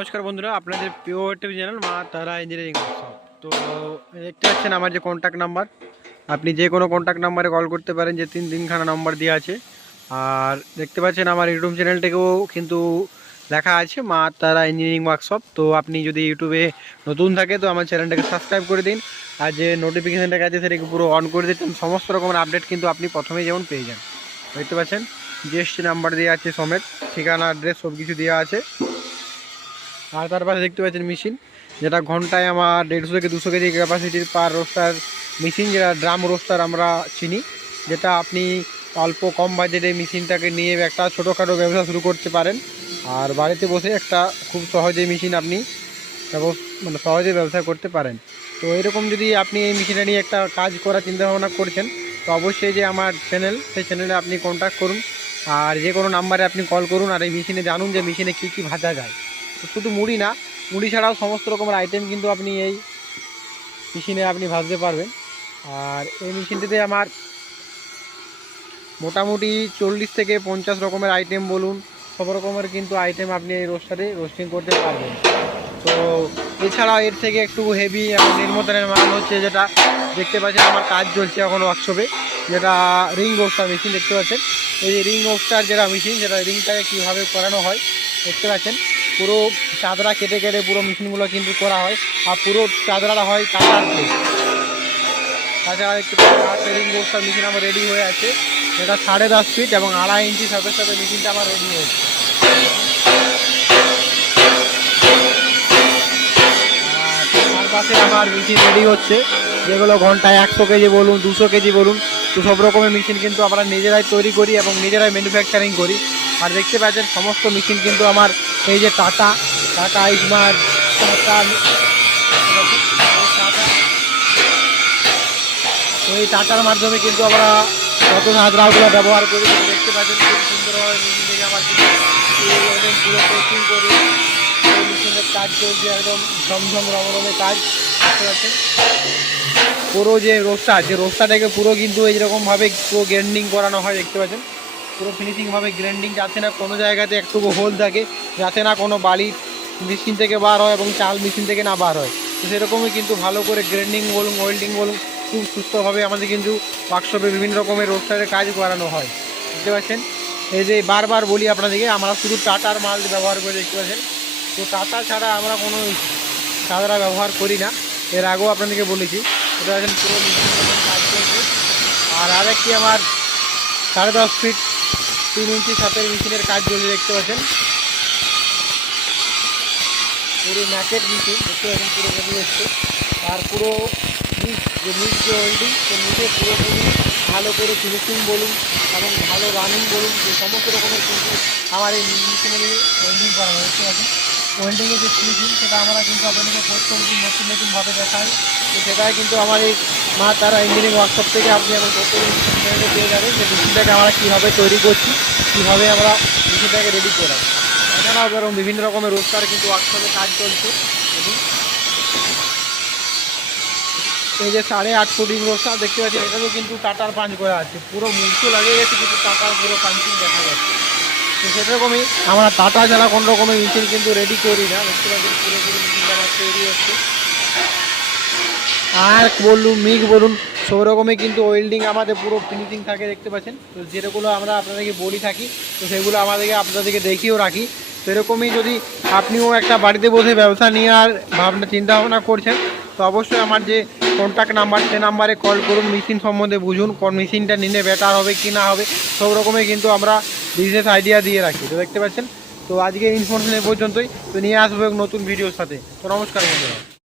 নমস্কার বন্ধুরা, আপনাদের প্রিয় ইউটিউব চ্যানেল মা তারা ইঞ্জিনিয়ারিং ওয়ার্কশপ তো, দেখতে পাচ্ছেন আমার যে কন্ট্যাক্ট নাম্বার আপনি যে কোনো কন্ট্যাক্ট নাম্বারে কল করতে পারেন, যে তিন তিনখানা নাম্বার দেওয়া আছে। আর দেখতে পাচ্ছেন আমার ইউটিউব চ্যানেলটাকেও কিন্তু লেখা আছে, মা তারা ইঞ্জিনিয়ারিং ওয়ার্কশপ তো আপনি যদি ইউটিউবে নতুন থাকে, তো আমার চ্যানেলটাকে সাবস্ক্রাইব করে দিন। আর যে নোটিফিকেশানটাকে আছে, সেটাকে পুরো অন করে দিন। সমস্ত রকমের আপডেট কিন্তু আপনি প্রথমেই যেমন পেয়ে যান। দেখতে পাচ্ছেন জিএসটি নাম্বার দেওয়া আছে সমেত, ঠিকানা অ্যাড্রেস সব কিছু দেওয়া আছে। আর তার পাশে দেখতে পাচ্ছেন মেশিন, যেটা ঘন্টায় আমার দেড়শো থেকে দুশো কেজি ক্যাপাসিটির পার রোস্টার মেশিন, যেটা ড্রাম রোস্টার আমরা চিনি, যেটা আপনি অল্প কম বাজেটে মেশিনটাকে নিয়ে একটা ছোটোখাটো ব্যবসা শুরু করতে পারেন। আর বাড়িতে বসে একটা খুব সহজে মেশিন আপনি মানে সহজে ব্যবসা করতে পারেন। তো এরকম যদি আপনি এই মেশিনটা নিয়ে একটা কাজ করার চিন্তাভাবনা করছেন, তো অবশ্যই যে আমার চ্যানেল সেই চ্যানেলে আপনি কন্ট্যাক্ট করুন। আর যে কোনো নাম্বারে আপনি কল করুন আর এই মেশিনে জানুন যে মেশিনে কী কী ভাজা যায়। শুধু মুড়ি না, মুড়ি ছাড়াও সমস্ত রকমের আইটেম কিন্তু আপনি এই মেশিনে আপনি ভাজতে পারবেন। আর এই মেশিনটিতে আমার মোটামুটি চল্লিশ থেকে পঞ্চাশ রকমের আইটেম বলুন, সব রকমের কিন্তু আইটেম আপনি এই রোস্টারে রোস্টিং করতে পারবেন। তো এছাড়াও এর থেকে একটু হেভি নির্মতনের মাল হচ্ছে যেটা দেখতে পাচ্ছেন আমার কাজ চলছে এখন ওয়ার্কশপে যেটা রিং রোস্টার মেশিন দেখতে পাচ্ছেন। এই রিং রোস্টার যেটা মেশিন যেটা রিংটাকে কীভাবে করানো হয় দেখতে পাচ্ছেন। পুরো চাদরা কেটে কেটে পুরো মেশিনগুলো কিন্তু করা হয় আর পুরো চাদরাটা হয় প্লেট তাছাড়া একটু রোস্টার মেশিন আমার রেডি হয়ে আছে। যেটা সাড়ে দশ ফিট এবং আড়াই ইঞ্চি সাথে সাথে মেশিনটা আমার রেডি হয়েছে পাশে আমার মেশিন রেডি হচ্ছে। যেগুলো ঘন্টায় একশো কেজি বলুন, দুশো কেজি বলুন, তো সব রকমের মেশিন কিন্তু আমরা নিজেরাই তৈরি করি এবং নিজেরাই ম্যানুফ্যাকচারিং করি। আর দেখতে পাচ্ছেন, সমস্ত মেশিন কিন্তু আমার এই যে টাটা টাটা ইজমার টাটা তো এই টাটার মাধ্যমে কিন্তু আমরা কত হাজরাগুলো ব্যবহার করি। দেখতে পাচ্ছেন খুব সুন্দরভাবে মেশিন থেকে আমার পুরো পেকিং করি। এই মেশিনের কাজ চলছে একদম ঝমঝম রমরমে কাজ, দেখতে পাচ্ছেন? পুরো যে রোস্টার যে রোস্টারটাকে পুরো কিন্তু এইরকমভাবে পুরো গ্রাইন্ডিং করানো হয়, দেখতে পাচ্ছেন? পুরো ফিনিশিংভাবে গ্রাইন্ডিং যাতে না, কোনো জায়গাতে একটুকু হোল থাকে, যাতে না কোনো বালি মেশিন থেকে বার হয় এবং চাল মেশিন থেকে না বার হয়। তো সেরকমই কিন্তু ভালো করে গ্রাইন্ডিং বলুন ওয়েল্ডিং বলুন, খুব সুস্থভাবে আমাদের কিন্তু ওয়ার্কশপে বিভিন্ন রকমের রোস্টারের কাজ করানো হয়। দেখতে পাচ্ছেন এই যে বারবার বলি আপনাদেরকে, আমরা শুধু টাটার মাল ব্যবহার করে দেখতে পাচ্ছেন। তো টাটা ছাড়া আমরা কোনো সাদরা ব্যবহার করি না। এর আগেও আপনাদেরকে বলেছি। এটা দেখেন পুরো কাজ করছে আর আরেকটি আমার সাড়ে দশ ফিট তিন ইঞ্চি সাপের মেশিনের কাজ চলছে দেখতে পাচ্ছেন। পুরো ম্যাকেট মেশিন, দেখতে পাচ্ছেন পুরো রেডি এসছে। আর পুরো মিক্স যে মিক্স যে ওয়েল্ডিং সে নিচে পুরোপুরি ভালো করে ফিনিশিং বলুন এবং ভালো রানিং বলুন, যে সমস্ত রকমের কিন্তু আমার এই মেশিনে ওয়েল্ডিং করা হয় দেখতে পাচ্ছেন ওয়েল্ডিংয়ের যে ফিনিশিং সেটা আমরা কিন্তু আপনাদেরকে প্রত্যেকদিন নতুন নতুনভাবে দেখাই। তো সেটাই কিন্তু আমার এই মা তারা ইঞ্জিনিয়ারিং ওয়ার্কশপ থেকে আপনি এখন প্রত্যেকদিন পেয়ে যাবেন যে মেশিনটাকে আমরা কীভাবে তৈরি করছি, কীভাবে আমরা মেশিনটাকে রেডি করাই এছাড়াও এরকম বিভিন্ন রকমের রোজগার কিন্তু ওয়ার্কশপে কাজ চলছে। দেখুন এই যে সাড়ে আট ফুট রোস্টার দেখতে পাচ্ছি এটাতেও কিন্তু টাটার পাঞ্চ করা আছে। পুরো মুখও লাগিয়ে গেছে, কিন্তু টাটার পুরো পাঞ্চিং দেখা যাচ্ছে। সেরকমই আমরা টাটা ছাড়া কোনো রকমের মেশিন কিন্তু রেডি করি না। দেখতে পাচ্ছেন পুরোপুরি মেশিনটা আমার তৈরি হচ্ছে। আর বলুন মিগ বলুন সব রকমই কিন্তু ওয়েল্ডিং আমাদের পুরো ফিনিশিং থাকে, দেখতে পাচ্ছেন। তো যেগুলো আমরা আপনাদেরকে বলি থাকি, তো সেগুলো আমাদেরকে আপনাদেরকে দেখিয়েও রাখি। সেরকমই যদি আপনিও একটা বাড়িতে বসে ব্যবসা নিয়ে আর ভাবনা চিন্তা ভাবনা করছেন, তো অবশ্যই আমার যে কন্ট্যাক্ট নাম্বার সে নাম্বারে কল করুন মেশিন সম্বন্ধে বুঝুন, কোন মেশিনটা নিলে বেটার হবে, কি না হবে, সব রকমের কিন্তু আমরা বিজনেস আইডিয়া দিয়ে রাখি, তো দেখতে পাচ্ছেন? তো আজকে ইনফরমেশন এ পর্যন্তই, তো নিয়ে আসব নতুন ভিডিওর সাথে। তো নমস্কার বন্ধুরা।